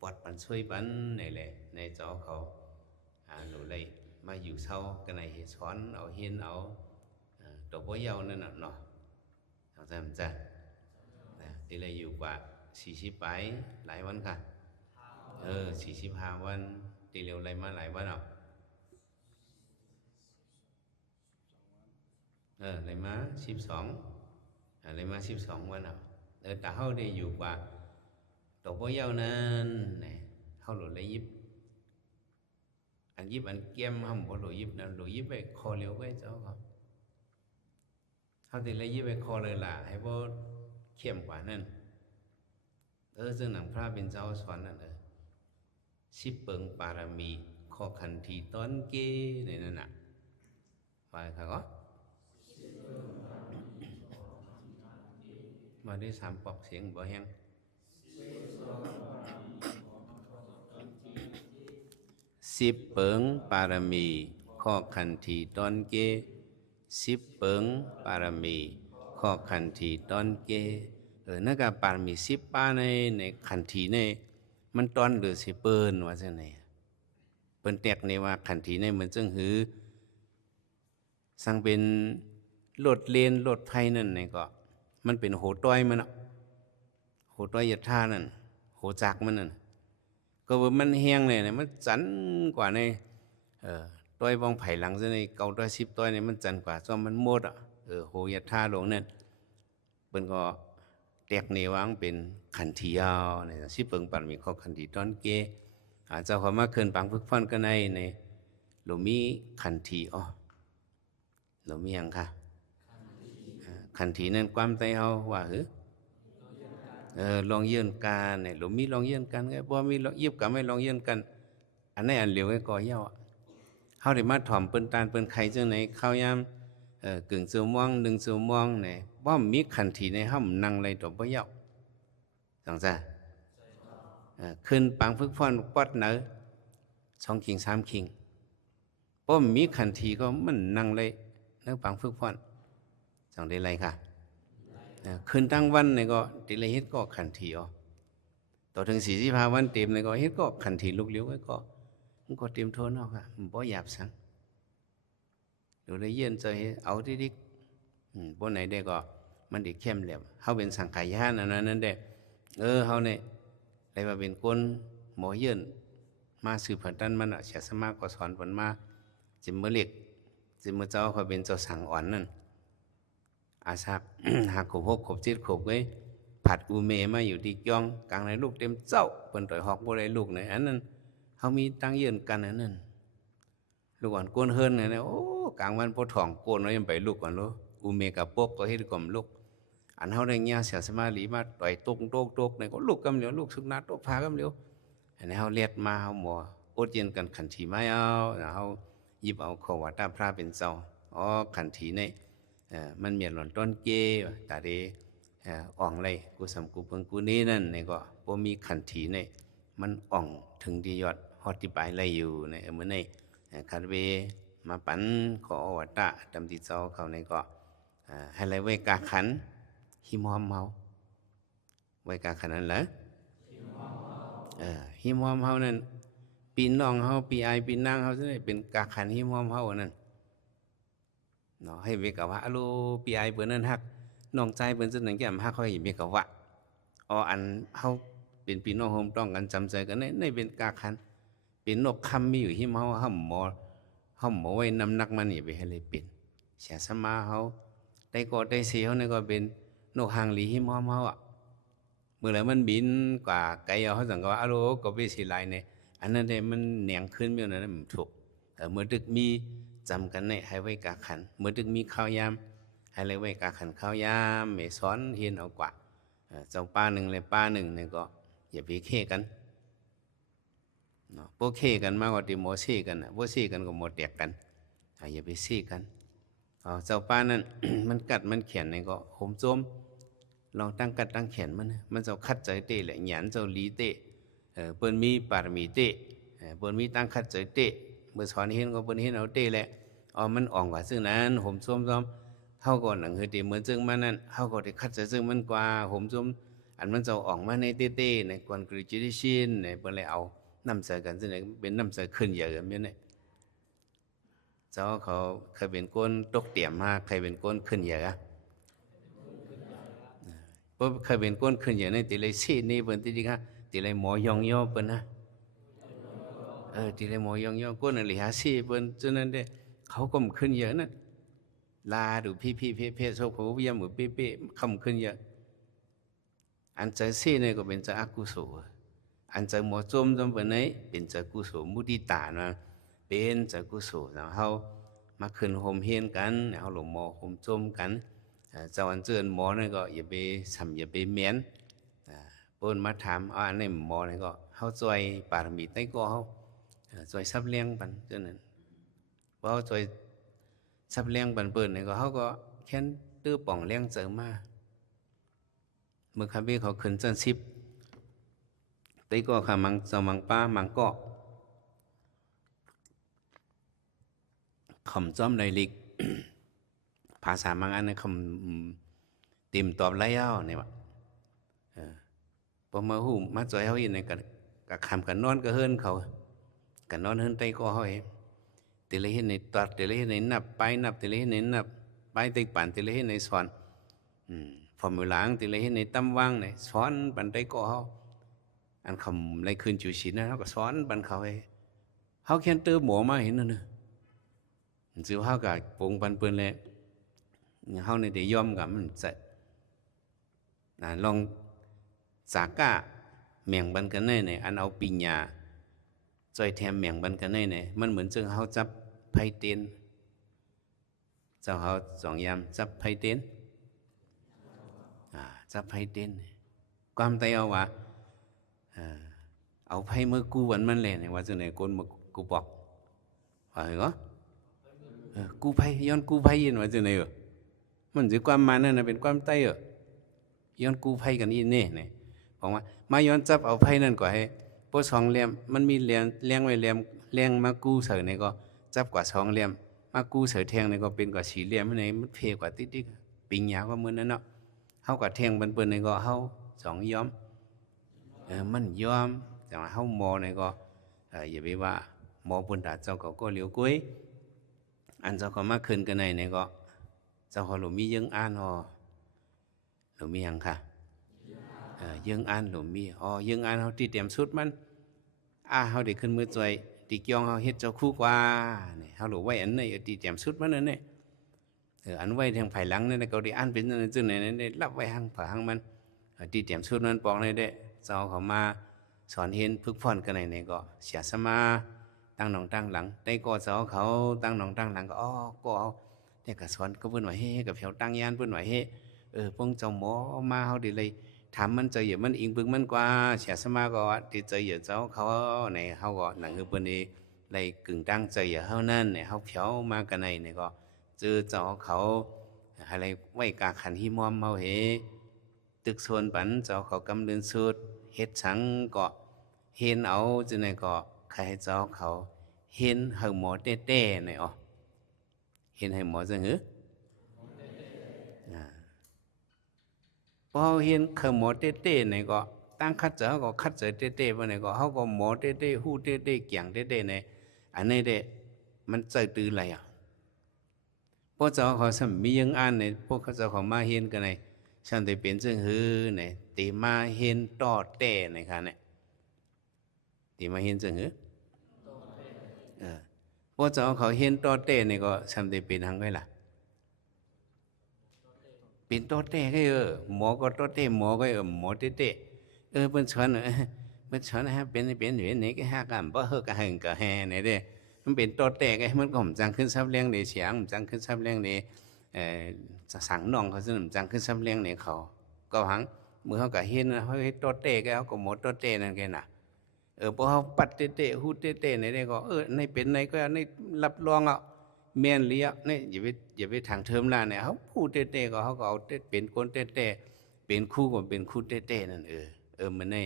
ปอดปันช่วยปันนี่แหละในจอเขาหนูเลยมาอยู่เศร้ากันในสอนเอาเฮียนเอาตัวบ่ยาวนั่นน่ะเนาะทางใจมันจะที่เลยอยู่กว่า40 ไปหลายวันค่ะ45 วันตีเร็วอะไรมาหลายวันอะไรมา12อะไรมา12 วันแต่เฮาได้อยู่กว่าตัวบ่ยาวนั้นนี่เฮาหลุดเลยยิบอันยิบอันเกียมเฮาบ่หลุดยิบนั่นหลุดยิบไปคอเร็วไว้เจ้าครับเฮาติเลยยิบไปคอเลยล่ะให้บ่เข้มกว่านั้นซึ่งหนังพระเป็นเจ้าสอนนั่น10 เปิงปารมีข้อขันทีต้นเกในนั่นน่ะไปค่ะก็มาได้3 ปอกเสียงบ่แห้ง10 เปิงปารมีข้อขันทีต้นเก10 เปิงปารมีข้อขันทีต้นเกนั่นก็ปารมี10 ป้าในขันทีในมันตอนหรือสิเปิ้นว่าจังได๋เปิ้นแตกในว่าขันทีในมันจึงหือสังเป็นรถเลนรถไฟนั่นนี่ก็มันเป็นโหต้อยมันโหต้อยยถานั่นโหจักมันนั่นก็ว่ามันแห้งเลยนะมันจันกว่าในต้อยบ้องไผ่หลังซะในเก่าต้อย10 ต้อยนี่มันจันกว่าซ่อมมันหมดโหยถาลงนั่นเปิ้นก็แตกในวางเป็นขันทียาวนี่10 เปิงปานมีข้อขันทีตอนเกเจ้าเขามาเคินปังฝึกฟ้อนกันในหลวมีขันทีหลวมีหยังค่ะขันทีนั่นความใจเฮาว่าลองยื่นการเนี่ยหลวมีลองยื่นกันก็บ่มียิบก็ไม่ลองยื่นกันอันไหนอันเหลียวไว้ก่อยาวเฮาได้มาถ่อมเปิ้นตานเปิ้นไข่จังไหนข้าวยามกึ่งชั่วโมง1 ชั่วโมงเนี่ยบ่มีขันทีในเฮานั่งเลยตัวบ่ยาวจังซ่าขึ้นปังฝึกฟ้อนปอดเน2 คิง 3 คิงบ่มีขันทีก็มันนั่งเลยเนื้อปังฝึกฟ้อนจังได้ไรค่ะขึ้นตั้งวันนี่ก็ติเลยเฮ็ดก็ขันทีต่อถึง45 วันเต็มนี่ก็เฮ็ดก็ขันทีลุกเลี้ยวไว้ก็มันก็เต็มโทนเอาค่ะบ่หยาบสังเดี๋ยวเลยเย็นใจเอาดิกบ่ไหนได้ก็มันได้เข้มแหลมเฮาเป็นสังขายานอันนั้นได้เฮาเนี่ยได้มาเป็นคนหมอเยินมาสืบพันธุ์มันเสียสมาก็สอนเพิ่นมาจิมเมเล็กจิมเมเจ้าเขาเป็นเจ้าสังอ่อนนั่นอาซัก หากขบ6 ขบ 7 ขบไว้ผัดอูเมมาอยู่ที่ย่องกลางในลูกเต็มเจ้าเพิ่นต่อยฮอกบ่ได้ลูกไหนอันนั้นเฮามีตั้งเยินกันอันนั้นลูกอ่อนโกนเฮินเนี่ยโอ้กลางวันพอท้องโกนไว้ยังไปลูกก่อนโลอูเมกับปกก็เฮ็ดก่อมลูกอันเฮาได้เงียเสียสมาหลีมาต่อยตกๆๆนี่ก็ลูกกำเหลียวลูกสุกนาตกพากำเหลียวอันนี้เฮาเลียดมาเฮาหมออดเย็นกันขันทีไม้เอาเฮาหยิบเอาขอว่าตาพระเป็นเจ้าขันทีนี่มันเมียนหล่อนต้นเกตาเดอ่องเลยกูสำกูเพิ่งกูนี้นั่นนี่ก็บ่มีขันทีนี่มันอ่องถึงที่ยอดฮอดที่ปลายเลยอยู่ในมื้อนี้คันเวมาปันขอว่าตาตำที่เจ้าเขานี่ก็ให้เลยไว้กาขันหิมหอมเฮาไว้กาขันนั้นเหรอหิมหอมเฮานั่นปีน้องเฮาปีอายปีนางเฮาจะได้เป็นกาขันหิมหอมเฮานั่นเนาะให้เวกะว่าอโลปีอายเปิ้นนั้นฮักน้องใจเปิ้นจังนั้นแก้มฮักเขาให้เวกะว่าอันเฮาเป็นพี่น้องโฮมต้องกันจำใจกันในเป็นกาขันเป็นนกคำมีอยู่หิมเฮาห้ำหมอไว้น้ำหนักมันนี่ไปให้เลยเป็นเสียสมาเฮาได้ก็ได้เสียเฮานี่ก็เป็นนกหางหลีหิมหอมเฮาเมื่อไหร่มันบินกว่าไกลเขาสั่งก็ว่าอโลก็ไปสิหลายเนี่ยอันนั้นเนี่ยมันแหนงขึ้นอยู่นั่นมันถูกเมื่อดึกมีจำกันเนี่ยให้ไว้กาขันเมื่อดึกมีข้าวยามให้เลยไว้กาขันข้าวยามไม่ซ้อนเฮียนเอากว่าเจ้าป้าหนึ่งเลยป้าหนึ่งเนี่ยก็อย่าไปเค้กันเนาะพวกเค้กันมากกว่าที่โมเซ่กันพวกเซ่กันก็โมแตกกันอย่าไปเซ่กันเจ้าป้านั่น มันกัดมันเขียนเนี่ยก็โหมโจมลองตั้งกัดตั้งแขนมันจะคัดใจเตะแหละหยานเจ้าลีเตะเปิ้นมีปารมีเตะเปิ้นมีตั้งคัดใจเตะเมื่อสอนเห็นก็เปิ้นเห็นเอาเตะแหละมันอ่องกว่าซึ่งนั้นผมซ้อม เฮาก็หนังคือที่เหมือนซึ่งมันนั้นเฮาก็ได้คัดเจอซึ่งมันกว่าผมซุมอันมันจะออกมาในเต้ๆในกวนกริจิดิชินในเปิ้นเลยเอาน้ำใส่กันซึ่งเป็นน้ำใส่ขึ้นเยอะกันเนี่ยเจ้าเขาเคยเป็นก้นตกเตี่ยมมากเคยเป็นก้นขึ้นเยอะเพราะเคยเป็นก้นขึ้นเยอะในตีเลยซีนี่เปิ้นที่ดีค่ะตีเลยหมอยองย่อเปิ้นนะตีเลยหมอยองย่อก้นอะไรหาซีเปิ้นฉะนั้นเด้เขาก็มขึ้นเยอะนั่นลาดูพี่เพศโซโควิยามหมือเป๊ะๆคำขึ้นเยอะอันใจซีเนี่ยก็เป็นใจอกุศลอันใจหมอจมเปิ้นนี้เป็นใจกุศลมุติตานะเป็นใจกุศลแล้วเฮามาขึ้นโฮมเฮียนกันเฮาหลงหมอโฮมจมกันเจ้าอันเจือนหมอนี่ก็อย่าไปซ้ำอย่าไปเมียนเปิ้นมาถามอันนี้หมอนี่ก็เฮาช่วยปารมีใต้ก็เฮาช่วยซับเลี้ยงปันจังนั้นเพราะช่วยซับเลี้ยงปันเปิ้นนี่ก็เฮาก็แค่นตื้อป่องเลี้ยงเจอมาเมื่อคำพี่เขาขึ้นจัน10ใต้ก็ค่ะมังจะมังป้ามังก็คำจอมในลิก ภาษาบางอันนะคำเต็มตอบไรเอาเนี่ยว่าพอมาหูมาจ่อยเขาอีกในกับคำกันนอนก็เฮิรนเขากันนอนเฮิรนไตก็เขาเองตีเลยเห็นในตัดตีเลยเห็นในนับไปนับตีเลยเห็นในนับไปติปั่นตีเลยเห็นในสอนพอมือหลังตีเลยเห็นในตั้มว่างในสอนปั่นไตก็เขาอันคำไรคืนจูชินนะเขาก็สอนปั่นเขาเองเขาแค่เติมหมอมาเห็นนั่นนะจิ๋วเขากับปงปั่นปืนเลยเขาในเดี๋ยวยอมกับมันจะลองจาก้าเมียงบันกันได้เนี่ยอันเอาปิญญาจอยแถมเมียงบันกันได้เนี่ยมันเหมือนจึงเขาจับไพ่เต้นเจ้าเขาสองยามจับไพ่เต้นจับไพ่เต้นความใจเอาว่าเอาไพ่เมื่อกูวันมันเลยเนี่ยว่าจะไหนคนมากูบอกว่าเหรอกูไพ่ย้อนกูไพ่ยินว่าจะไหนมันจะความมานั่นเป็นความใจย้อนกูไพ่กันอีเน่เนี่ยบอกว่ามาย้อนจับเอาไพ่นั่นก่อนให้พวกสองเหลี่ยมมันมีเหลี่ยมเลี้ยงไว้เหลี่ยมเลี้ยงมากู้เสือเนี่ยก็จับกว่าสองเหลี่ยมมากู้เสือแทงเนี่ยก็เป็นกว่าสี่เหลี่ยมนี่มันเพกว่าติ๊กปิงยาวกว่ามือนั่นเนาะเฮากว่าแทงเปิ้นเนี่ยก็เฮาสองย้อมมันย้อมแต่ว่าเฮาหมอเนี่ยก็อย่าไปว่าหมอปุ่นตาเจ้าก็เหลียวกุ้ยอันเจ้าก็มาขึ้นกันในเนี่ยก็เจ้าเขาหลมียังอ่านหลมียังค่ะยังอ่านหลมียังอ่านเขาที่เตรียมสุดมันเขาได้ขึ้นมือจอยตีเกียงเขาเฮ็ดเจ้าคู่กว่าเนี่ยเขาหลไว้อันนี้ที่เตรียมสุดมันนั่นเนี่ยอันไว้ทางภายหลังเนี่ยเขาได้อ่านเป็นนั่นจึงเนี่ยได้รับไว้หางผาหางมันที่เตรียมสุดมันปองเลยเด้เจ้าเขามาสอนเห็นพึกพรกันในก็เสียสมาตั้งหนองตั้งหลังได้ก็เจ้าเขาตั้งหนองตั้งหลังก็ก็เอาแต่ก็สอนก็เพิ่นว่าเฮ้กับเพียวตั้งยานเพิ่นว่าเฮ้พงเจ้าหมอมาเฮาได้เลยถามมันใจอย่ามันอิงบึงมันกว่าเสียสมาก็ที่ใจอย่าเจ้าเขาในเฮาก็หนังคือเพิ่นนี่เลยกึ่งตั้งใจอย่าเฮานั่นเนี่ยเฮาเพียวมากันในเนี่ยก็เจอเจ้าเขาอะไรไว้กาขันหิมอมเฮาเฮตึกส่วนปันเจ้าเขากำเดินสุดเฮ็ดสังก็เห็นเอาจังได๋ก็ใครเจ้าเขาเห็นเฮาหมอเต้ๆเนี่ยเห็นให้หมอจังหือพอเห็นเขาหมอเต้ๆเนี่ยก็ตั้งคัดเจอก็คัดเจอเต้ๆบ่เนี่ยก็เฮาก็หมอเต้ๆฮู้เต้ๆเกียงเต้ๆเนี่ยอันนี้เด้มันใจตื้อไหลพวกเจ้าเขาสัมมียังอ่านเนี่ยพวกเขาเจ้าเขามาเห็นกันเนี่ยฉันได้เป็นจังหือเนี่ยตีมาเห็นต่อเต้เนี่ยค่ะเนี่ยตีมาเห็นจังหือพวกเจ้าเขาเห็นต่อเต้เนี่ยก็ฉันได้เป็นหังไว้ล่ะเป็นโตเต้ก็หมอก็โตเต้หมอก็หมอเต้เพิ่นสอนเพิ่นสอนฮะเป็นเวียนนี่ก็หากันบ่เฮอก็หึงก็แฮนี่เด้มันเป็นโตเต้ก็มันก็ผมจังขึ้นซับเลี้ยงได้เสียงจังขึ้นซับเลี้ยงได้สังน้องเขาซึ่งจังขึ้นซับเลี้ยงนี่เขาก็หังมือเขาก็เห็นเฮ้ยโตเต้ก็เขาก็หมอโตเต้นั่นแกน่ะพอเขาปัดเต้ฮู้เต้นี่ได้ก็ในเป็นในก็ในรับรองอ่ะแม่นเลี้ยนี่อย่าไปทางเทอมล่ะเนี่ยเขาพูดเต้ก็เขาก็เอาเป็นคนเต้เป็นคู่ก็เป็นคู่เต้นั่นมันใน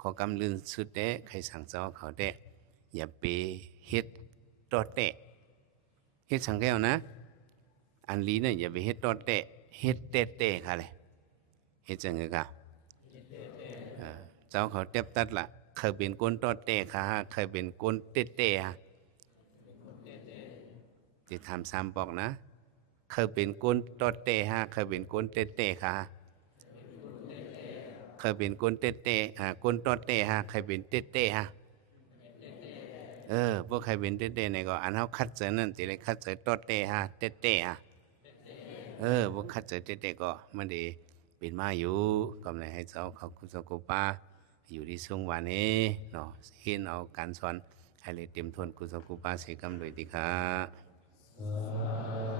ขอกำลืนสุดเต้ใครสั่งเจ้าเขาเต้อย่าไปเฮ็ดต่อเต้เฮ็ดสังแก้วนะ อันลีเนี่ยอย่าไปเฮ็ดตอเตะเฮ็ดเตะเตะค่ะเลยเฮ็ดจังไงกะเจ้าเขาเต็บตัดละเคยเป็นก้นตอเตะค่ะเคยเป็นก้นเตะเตะฮะจะทำซ้ำบอกนะเคยเป็นก้นตอเตะฮะเคยเป็นก้นเตะเตะค่ะเคยเป็นก้นเตะเตะก้นตอเตะฮะเคยเป็นเตะเตะฮะพวกใครเป็นเตะเตะเนี่ยก็อันเขาคัดเจอนั่นจะเลยคัดเจอตอเตะฮะเตะเตะฮะพวกคัดเจอเตะเตะก็มันดีเป็นมาอยู่ก็เลยให้เจ้าเขาคุณสกุปาอยู่ที่ช่วงวันนี้เนาะเห็นเอาการสอนให้เลยเต็มทนคุณสกุปาเสกำเลยดีครับ